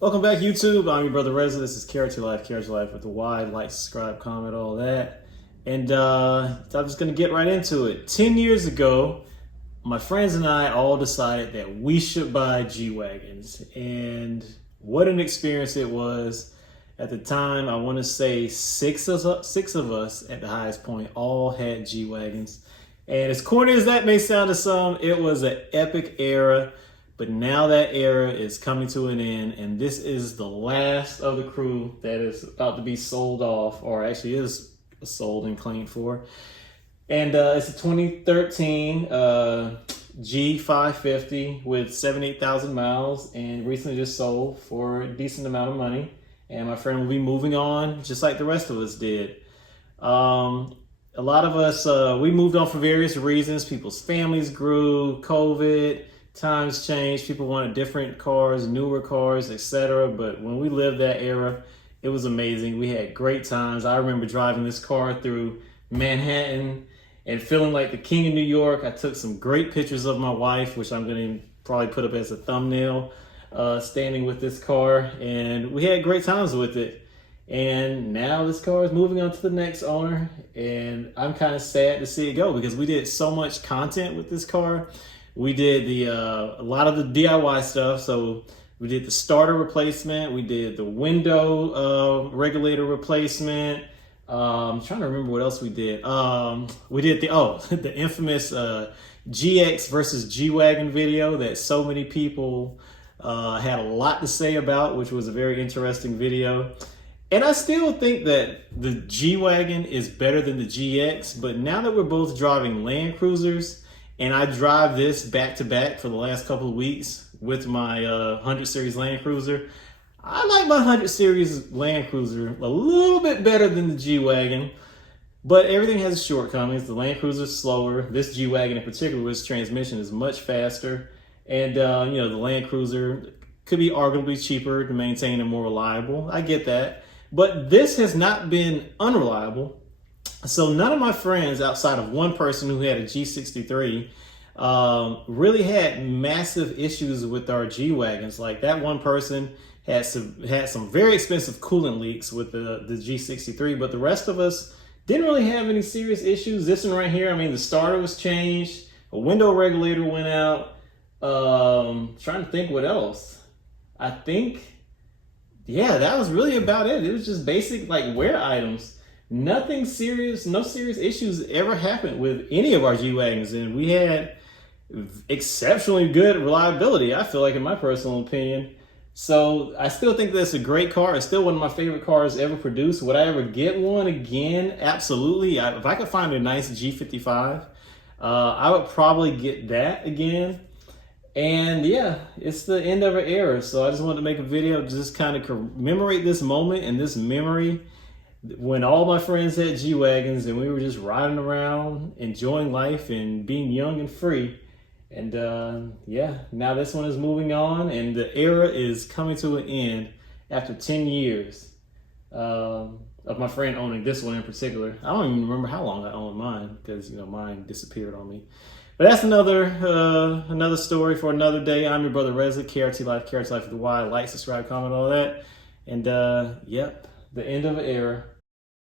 Welcome back, YouTube. I'm your brother Reza. This is Krtlyfe with the Y. Like, subscribe, comment, all that. And I'm just going to get right into it. 10 years ago, my friends and I all decided that we should buy G-Wagons. And what an experience it was. At the time, I want to say six of us at the highest point all had G-Wagons. And as corny as that may sound to some, it was an epic era. But now that era is coming to an end, and this is the last of the crew that is about to be sold off, or actually is sold and claimed for. And it's a 2013 G550 with 78,000 miles, and recently just sold for a decent amount of money. And my friend will be moving on, just like the rest of us did. A lot of us, we moved on for various reasons. People's families grew, COVID, times changed, people wanted different cars, newer cars, etc. But when we lived that era, it was amazing. We had great times. I remember driving this car through Manhattan and feeling like the king of New York. I took some great pictures of my wife, which I'm going to probably put up as a thumbnail, standing with this car, and we had great times with it. And now this car is moving on to the next owner, and I'm kind of sad to see it go because we did so much content with this car. We did a lot of the DIY stuff. So we did the starter replacement. We did the window regulator replacement. I'm trying to remember what else we did. We did the infamous GX versus G-Wagon video that so many people had a lot to say about, which was a very interesting video. And I still think that the G-Wagon is better than the GX, but now that we're both driving Land Cruisers, and I drive this back to back for the last couple of weeks with my 100 Series Land Cruiser, I like my 100 Series Land Cruiser a little bit better than the G-Wagon, but everything has its shortcomings. The Land Cruiser is slower. This G-Wagon in particular, with its transmission, is much faster. And, the Land Cruiser could be arguably cheaper to maintain and more reliable. I get that. But this has not been unreliable. So none of my friends, outside of one person who had a G63, really had massive issues with our G-Wagons. Like that one person had some very expensive coolant leaks with the G63, but the rest of us didn't really have any serious issues. This one right here, I mean, the starter was changed, a window regulator went out. Trying to think what else. I think, yeah, that was really about it. It was just basic like wear items. Nothing serious, no serious issues ever happened with any of our G-Wagons, and we had exceptionally good reliability, I feel like, in my personal opinion. So I still think that's a great car. It's still one of my favorite cars ever produced. Would I ever get one again? Absolutely. If I could find a nice G55, I would probably get that again. And yeah, it's the end of an era. So I just wanted to make a video to just kind of commemorate this moment and this memory when all my friends had G-Wagons and we were just riding around, enjoying life and being young and free. And yeah, now this one is moving on and the era is coming to an end after 10 years of my friend owning this one in particular. I don't even remember how long I owned mine because, mine disappeared on me. But that's another story for another day. I'm your brother Reza, Krtlyfe with the Y. Like, subscribe, comment, all that. And yep, the end of an era.